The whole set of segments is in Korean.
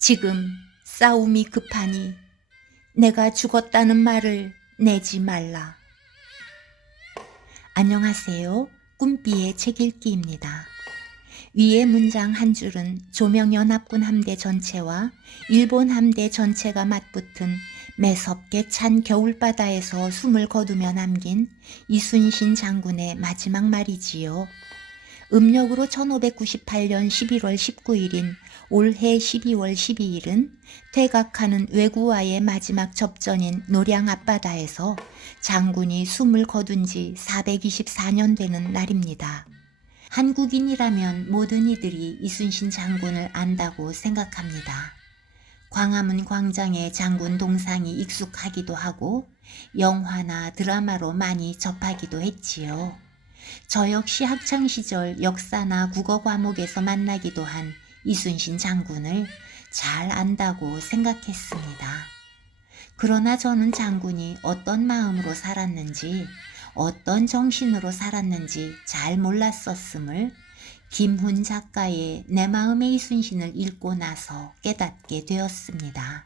지금 싸움이 급하니 내가 죽었다는 말을 내지 말라. 안녕하세요. 꿈비의 책읽기입니다. 위의 문장 한 줄은 조명연합군 함대 전체와 일본 함대 전체가 맞붙은 매섭게 찬 겨울바다에서 숨을 거두며 남긴 이순신 장군의 마지막 말이지요. 음력으로 1598년 11월 19일인 올해 12월 12일은 퇴각하는 왜구와의 마지막 접전인 노량 앞바다에서 장군이 숨을 거둔 지 424년 되는 날입니다. 한국인이라면 모든 이들이 이순신 장군을 안다고 생각합니다. 광화문 광장의 장군 동상이 익숙하기도 하고 영화나 드라마로 많이 접하기도 했지요. 저 역시 학창시절 역사나 국어 과목에서 만나기도 한 이순신 장군을 잘 안다고 생각했습니다. 그러나 저는 장군이 어떤 마음으로 살았는지 어떤 정신으로 살았는지 잘 몰랐었음을 김훈 작가의 내 마음의 이순신을 읽고 나서 깨닫게 되었습니다.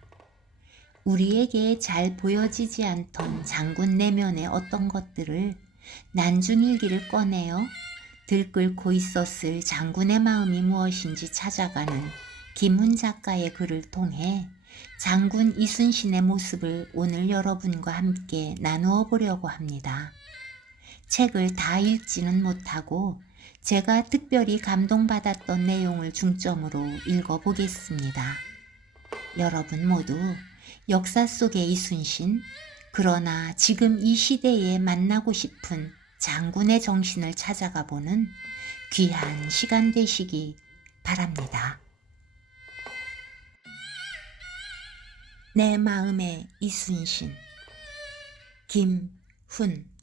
우리에게 잘 보여지지 않던 장군 내면의 어떤 것들을 난중일기를 꺼내어 들끓고 있었을 장군의 마음이 무엇인지 찾아가는 김훈 작가의 글을 통해 장군 이순신의 모습을 오늘 여러분과 함께 나누어 보려고 합니다. 책을 다 읽지는 못하고 제가 특별히 감동받았던 내용을 중점으로 읽어보겠습니다. 여러분 모두 역사 속의 이순신, 그러나 지금 이 시대에 만나고 싶은 장군의 정신을 찾아가 보는 귀한 시간 되시기 바랍니다. 내 마음의 이순신, 김훈.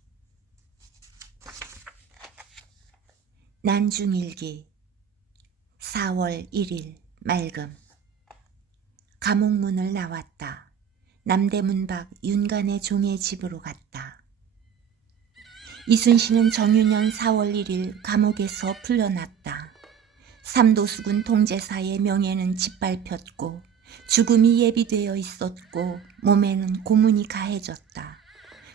난중일기 4월 1일 맑음. 감옥문을 나왔다. 남대문 밖 윤간의 종의 집으로 갔다. 이순신은 정윤년 4월 1일 감옥에서 풀려났다. 삼도수군 통제사의 명예는 짓밟혔고 죽음이 예비되어 있었고 몸에는 고문이 가해졌다.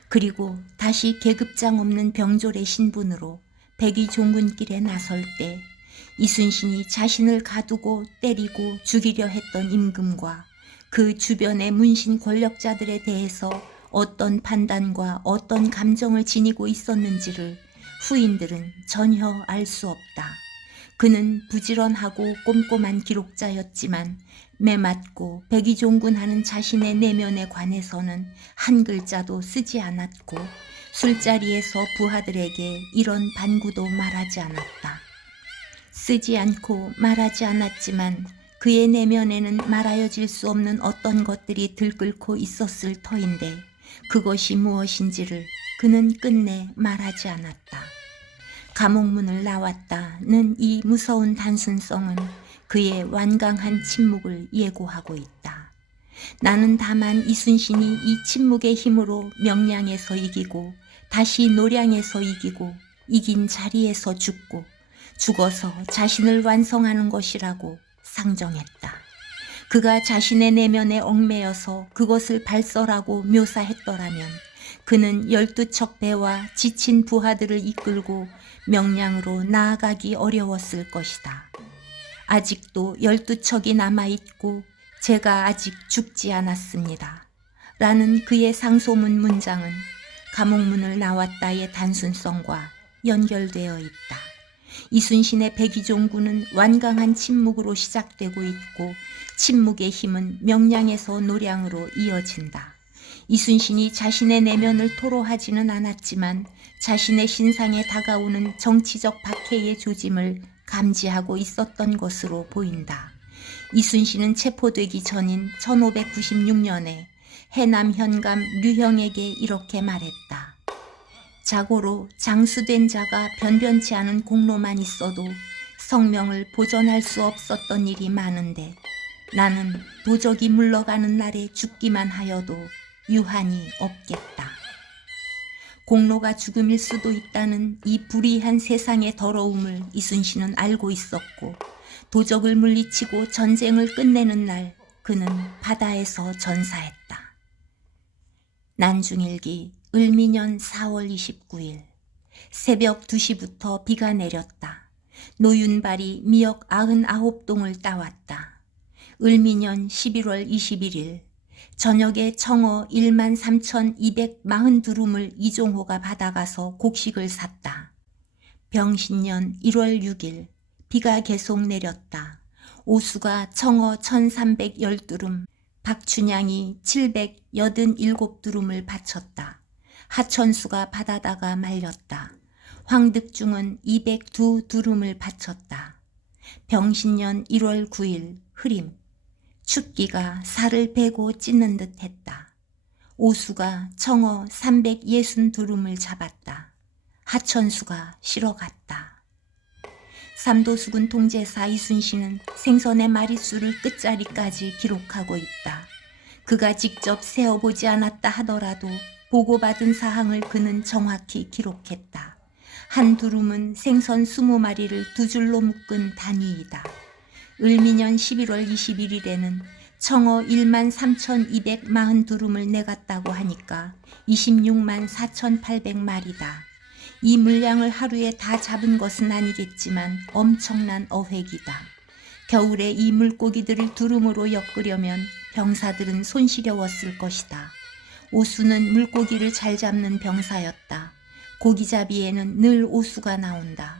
그리고 다시 계급장 없는 병졸의 신분으로 백의종군길에 나설 때 이순신이 자신을 가두고 때리고 죽이려 했던 임금과 그 주변의 문신 권력자들에 대해서 어떤 판단과 어떤 감정을 지니고 있었는지를 후인들은 전혀 알 수 없다. 그는 부지런하고 꼼꼼한 기록자였지만 매맞고 백의종군하는 자신의 내면에 관해서는 한 글자도 쓰지 않았고 술자리에서 부하들에게 이런 반구도 말하지 않았다. 쓰지 않고 말하지 않았지만 그의 내면에는 말하여질 수 없는 어떤 것들이 들끓고 있었을 터인데 그것이 무엇인지를 그는 끝내 말하지 않았다. 감옥문을 나왔다는 이 무서운 단순성은 그의 완강한 침묵을 예고하고 있다. 나는 다만 이순신이 이 침묵의 힘으로 명량에서 이기고 다시 노량에서 이기고 이긴 자리에서 죽고 죽어서 자신을 완성하는 것이라고 상정했다. 그가 자신의 내면에 얽매여서 그것을 발설하고 묘사했더라면 그는 12척 배와 지친 부하들을 이끌고 명량으로 나아가기 어려웠을 것이다. 아직도 12척이 남아있고 제가 아직 죽지 않았습니다. 라는 그의 상소문 문장은 감옥문을 나왔다의 단순성과 연결되어 있다. 이순신의 백의종군은 완강한 침묵으로 시작되고 있고 침묵의 힘은 명량에서 노량으로 이어진다. 이순신이 자신의 내면을 토로하지는 않았지만 자신의 신상에 다가오는 정치적 박해의 조짐을 감지하고 있었던 것으로 보인다. 이순신은 체포되기 전인 1596년에 해남 현감 류형에게 이렇게 말했다. 자고로 장수된 자가 변변치 않은 공로만 있어도 성명을 보전할 수 없었던 일이 많은데 나는 도적이 물러가는 날에 죽기만 하여도 유한이 없겠다. 공로가 죽음일 수도 있다는 이 불의한 세상의 더러움을 이순신은 알고 있었고 도적을 물리치고 전쟁을 끝내는 날 그는 바다에서 전사했다. 난중일기 을미년 4월 29일 새벽 2시부터 비가 내렸다. 노윤발이 미역 99동을 따왔다. 을미년 11월 21일 저녁에 청어 13,242두룸을 이종호가 받아가서 곡식을 샀다. 병신년 1월 6일 비가 계속 내렸다. 오수가 청어 1,310두룸, 박춘향이 787두룸을 바쳤다. 하천수가 받아다가 말렸다. 황득중은 202두룸을 바쳤다. 병신년 1월 9일 흐림, 춥기가 살을 베고 찢는 듯 했다. 오수가 청어 360두룸을 잡았다. 하천수가 실어 갔다. 삼도수군 통제사 이순신은 생선의 마리수를 끝자리까지 기록하고 있다. 그가 직접 세어보지 않았다 하더라도 보고받은 사항을 그는 정확히 기록했다. 한 두rum은 생선 20마리를 두 줄로 묶은 단위이다. 을미년 11월 21일에는 청어 13,242두rum을 내갔다고 하니까 26만 4,800마리다. 이 물량을 하루에 다 잡은 것은 아니겠지만 엄청난 어획이다. 겨울에 이 물고기들을 두rum으로 엮으려면 병사들은 손시려웠을 것이다. 오수는 물고기를 잘 잡는 병사였다. 고기잡이에는 늘 오수가 나온다.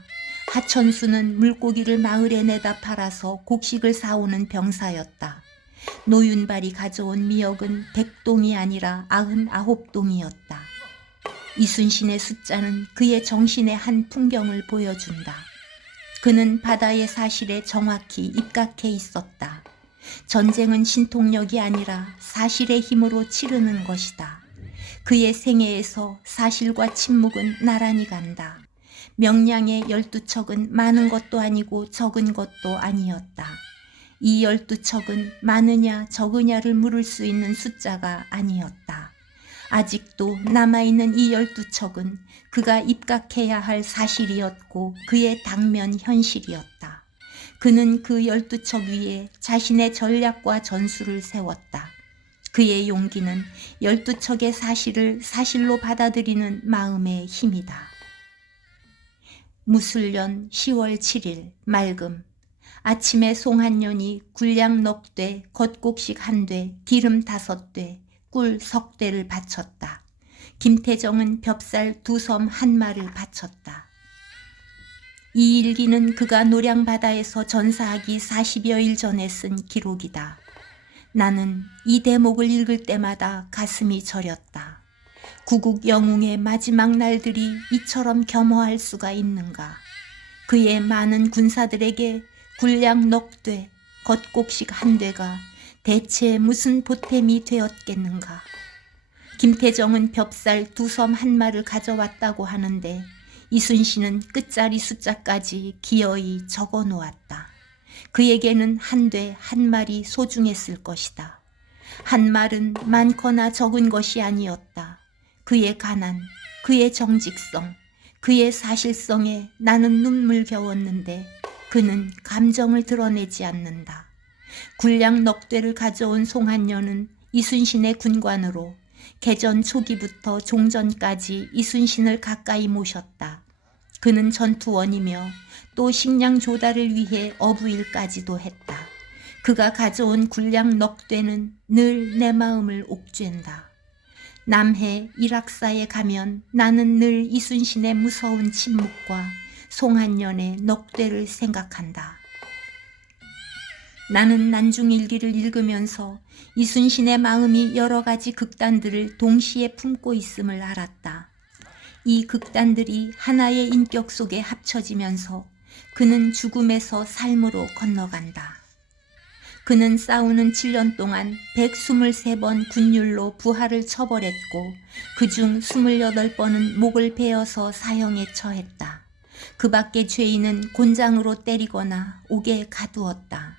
하천수는 물고기를 마을에 내다 팔아서 곡식을 사오는 병사였다. 노윤발이 가져온 미역은 100동이 아니라 99동이었다. 이순신의 숫자는 그의 정신의 한 풍경을 보여준다. 그는 바다의 사실에 정확히 입각해 있었다. 전쟁은 신통력이 아니라 사실의 힘으로 치르는 것이다. 그의 생애에서 사실과 침묵은 나란히 간다. 명량의 12척은 많은 것도 아니고 적은 것도 아니었다. 이 12척은 많으냐 적으냐를 물을 수 있는 숫자가 아니었다. 아직도 남아있는 이 12척은 그가 입각해야 할 사실이었고 그의 당면 현실이었다. 그는 그 12척 위에 자신의 전략과 전술을 세웠다. 그의 용기는 12척의 사실을 사실로 받아들이는 마음의 힘이다. 무술년 10월 7일 맑음. 아침에 송 한 년이 굴량 넉 대, 겉곡식 1대, 기름 5대, 꿀 3대를 바쳤다. 김태정은 벽살 2섬 1마를 바쳤다. 이 일기는 그가 노량바다에서 전사하기 40여일 전에 쓴 기록이다. 나는 이 대목을 읽을 때마다 가슴이 저렸다. 구국 영웅의 마지막 날들이 이처럼 겸허할 수가 있는가. 그의 많은 군사들에게 굴량 넉 대, 겉곡식 1대가 대체 무슨 보탬이 되었겠는가. 김태정은 벽살 2섬 1마를 가져왔다고 하는데 이순신은 끝자리 숫자까지 기어이 적어 놓았다. 그에게는 1대 1말이 소중했을 것이다. 1말은 많거나 적은 것이 아니었다. 그의 가난, 그의 정직성, 그의 사실성에 나는 눈물겨웠는데 그는 감정을 드러내지 않는다. 굴량 넉 대를 가져온 송한년은 이순신의 군관으로 개전 초기부터 종전까지 이순신을 가까이 모셨다. 그는 전투원이며 또 식량 조달을 위해 어부일까지도 했다. 그가 가져온 굴량 넉 대는 늘 내 마음을 옥죄인다. 남해 일악사에 가면 나는 늘 이순신의 무서운 침묵과 송한년의 넉 대를 생각한다. 나는 난중일기를 읽으면서 이순신의 마음이 여러 가지 극단들을 동시에 품고 있음을 알았다. 이 극단들이 하나의 인격 속에 합쳐지면서 그는 죽음에서 삶으로 건너간다. 그는 싸우는 7년 동안 123번 군율로 부하를 처벌했고 그중 28번은 목을 베어서 사형에 처했다. 그 밖의 죄인은 곤장으로 때리거나 옥에 가두었다.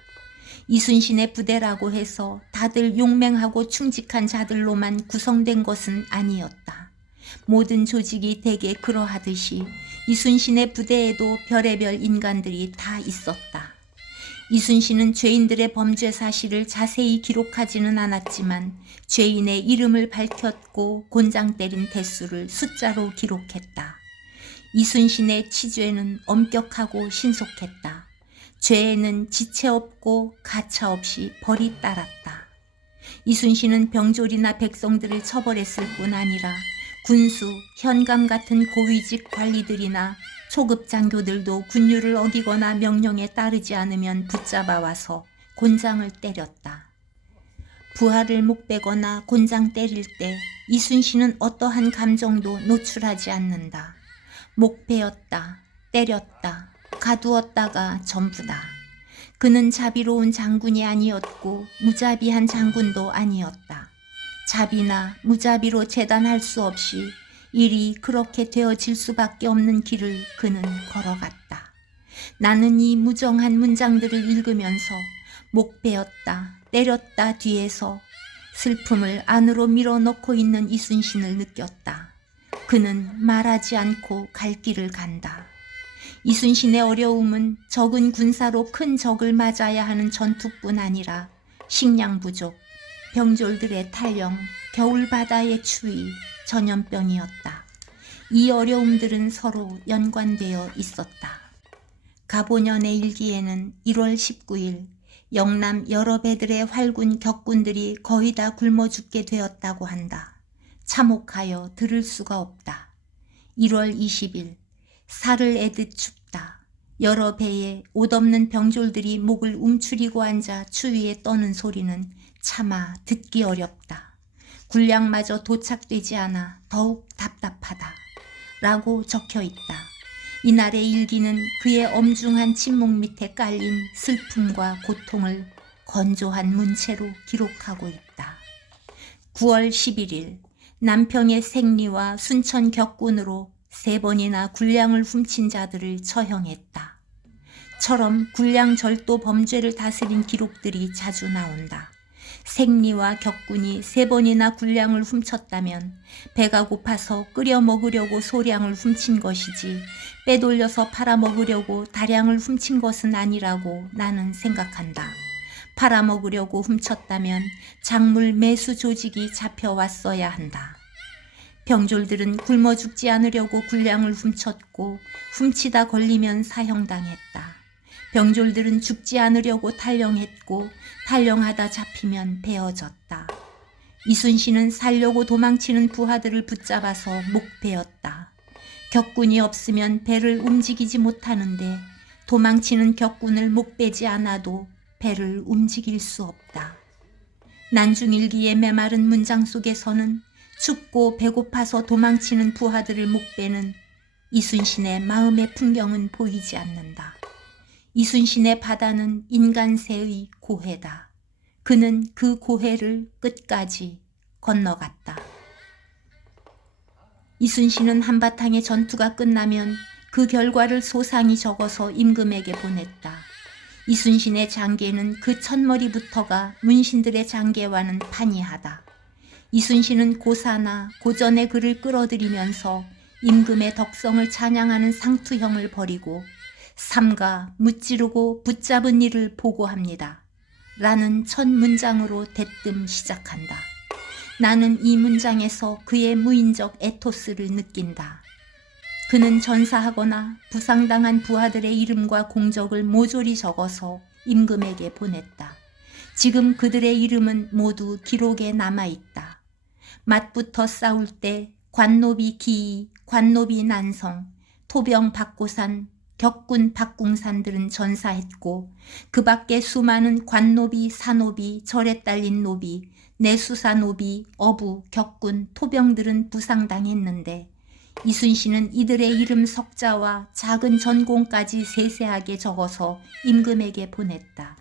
이순신의 부대라고 해서 다들 용맹하고 충직한 자들로만 구성된 것은 아니었다. 모든 조직이 대개 그러하듯이 이순신의 부대에도 별의별 인간들이 다 있었다. 이순신은 죄인들의 범죄 사실을 자세히 기록하지는 않았지만 죄인의 이름을 밝혔고 곤장 때린 대수를 숫자로 기록했다. 이순신의 치죄는 엄격하고 신속했다. 죄에는 지체 없고 가차 없이 벌이 따랐다. 이순신은 병졸이나 백성들을 처벌했을 뿐 아니라 군수, 현감 같은 고위직 관리들이나 초급 장교들도 군율을 어기거나 명령에 따르지 않으면 붙잡아 와서 곤장을 때렸다. 부하를 목베거나 곤장 때릴 때 이순신은 어떠한 감정도 노출하지 않는다. 목베었다, 때렸다, 가두었다가 전부다. 그는 자비로운 장군이 아니었고 무자비한 장군도 아니었다. 자비나 무자비로 재단할 수 없이 일이 그렇게 되어질 수밖에 없는 길을 그는 걸어갔다. 나는 이 무정한 문장들을 읽으면서 목베었다, 때렸다 뒤에서 슬픔을 안으로 밀어넣고 있는 이순신을 느꼈다. 그는 말하지 않고 갈 길을 간다. 이순신의 어려움은 적은 군사로 큰 적을 맞아야 하는 전투뿐 아니라 식량 부족, 병졸들의 탈영, 겨울바다의 추위, 전염병이었다. 이 어려움들은 서로 연관되어 있었다. 가보년의 일기에는 1월 19일 영남 여러 배들의 활군 격군들이 거의 다 굶어 죽게 되었다고 한다. 참혹하여 들을 수가 없다. 1월 20일 살을 애듯 춥다. 여러 배에 옷없는 병졸들이 목을 움츠리고 앉아 추위에 떠는 소리는 차마 듣기 어렵다. 군량마저 도착되지 않아 더욱 답답하다. 라고 적혀있다. 이날의 일기는 그의 엄중한 침묵 밑에 깔린 슬픔과 고통을 건조한 문체로 기록하고 있다. 9월 11일 남평의 생리와 순천 격군으로 3번이나 군량을 훔친 자들을 처형했다. 처럼 군량 절도 범죄를 다스린 기록들이 자주 나온다. 생리와 격군이 3번이나 군량을 훔쳤다면 배가 고파서 끓여 먹으려고 소량을 훔친 것이지 빼돌려서 팔아먹으려고 다량을 훔친 것은 아니라고 나는 생각한다. 팔아먹으려고 훔쳤다면 작물 매수 조직이 잡혀왔어야 한다. 병졸들은 굶어 죽지 않으려고 군량을 훔쳤고 훔치다 걸리면 사형당했다. 병졸들은 죽지 않으려고 탈영했고 탈영하다 잡히면 베어졌다. 이순신은 살려고 도망치는 부하들을 붙잡아서 목베었다. 격군이 없으면 배를 움직이지 못하는데 도망치는 격군을 목베지 않아도 배를 움직일 수 없다. 난중일기의 메마른 문장 속에서는 춥고 배고파서 도망치는 부하들을 목베는 이순신의 마음의 풍경은 보이지 않는다. 이순신의 바다는 인간세의 고해다. 그는 그 고해를 끝까지 건너갔다. 이순신은 한바탕의 전투가 끝나면 그 결과를 소상히 적어서 임금에게 보냈다. 이순신의 장계는 그 첫머리부터가 문신들의 장계와는 판이하다. 이순신은 고사나 고전의 글을 끌어들이면서 임금의 덕성을 찬양하는 상투형을 버리고 삼가 무찌르고 붙잡은 일을 보고합니다. 라는 첫 문장으로 대뜸 시작한다. 나는 이 문장에서 그의 무인적 에토스를 느낀다. 그는 전사하거나 부상당한 부하들의 이름과 공적을 모조리 적어서 임금에게 보냈다. 지금 그들의 이름은 모두 기록에 남아있다. 맞붙어 싸울 때 관노비 기이, 관노비 난성, 토병 박고산, 격군 박궁산들은 전사했고 그 밖에 수많은 관노비, 사노비, 절에 딸린 노비, 내수사 노비, 어부, 격군, 토병들은 부상당했는데 이순신은 이들의 이름 석자와 작은 전공까지 세세하게 적어서 임금에게 보냈다.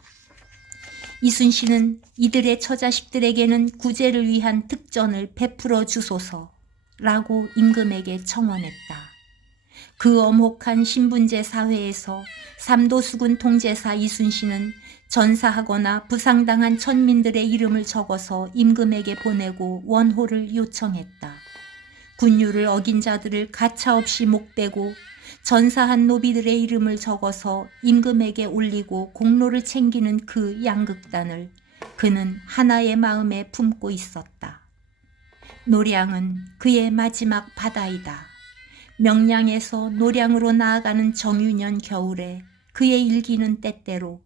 이순신은 이들의 처자식들에게는 구제를 위한 특전을 베풀어 주소서라고 임금에게 청원했다. 그 엄혹한 신분제 사회에서 삼도수군 통제사 이순신은 전사하거나 부상당한 천민들의 이름을 적어서 임금에게 보내고 원호를 요청했다. 군율을 어긴 자들을 가차없이 목베고 전사한 노비들의 이름을 적어서 임금에게 올리고 공로를 챙기는 그 양극단을 그는 하나의 마음에 품고 있었다. 노량은 그의 마지막 바다이다. 명량에서 노량으로 나아가는 정유년 겨울에 그의 일기는 때때로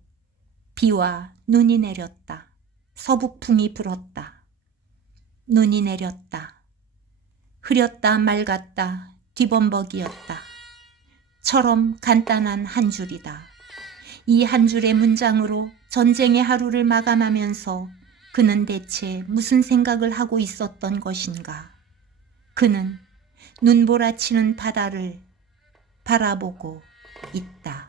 비와 눈이 내렸다. 서북풍이 불었다. 눈이 내렸다. 흐렸다 맑았다 뒤범벅이었다. 처럼 간단한 한 줄이다. 이 한 줄의 문장으로 전쟁의 하루를 마감하면서 그는 대체 무슨 생각을 하고 있었던 것인가. 그는 눈보라치는 바다를 바라보고 있다.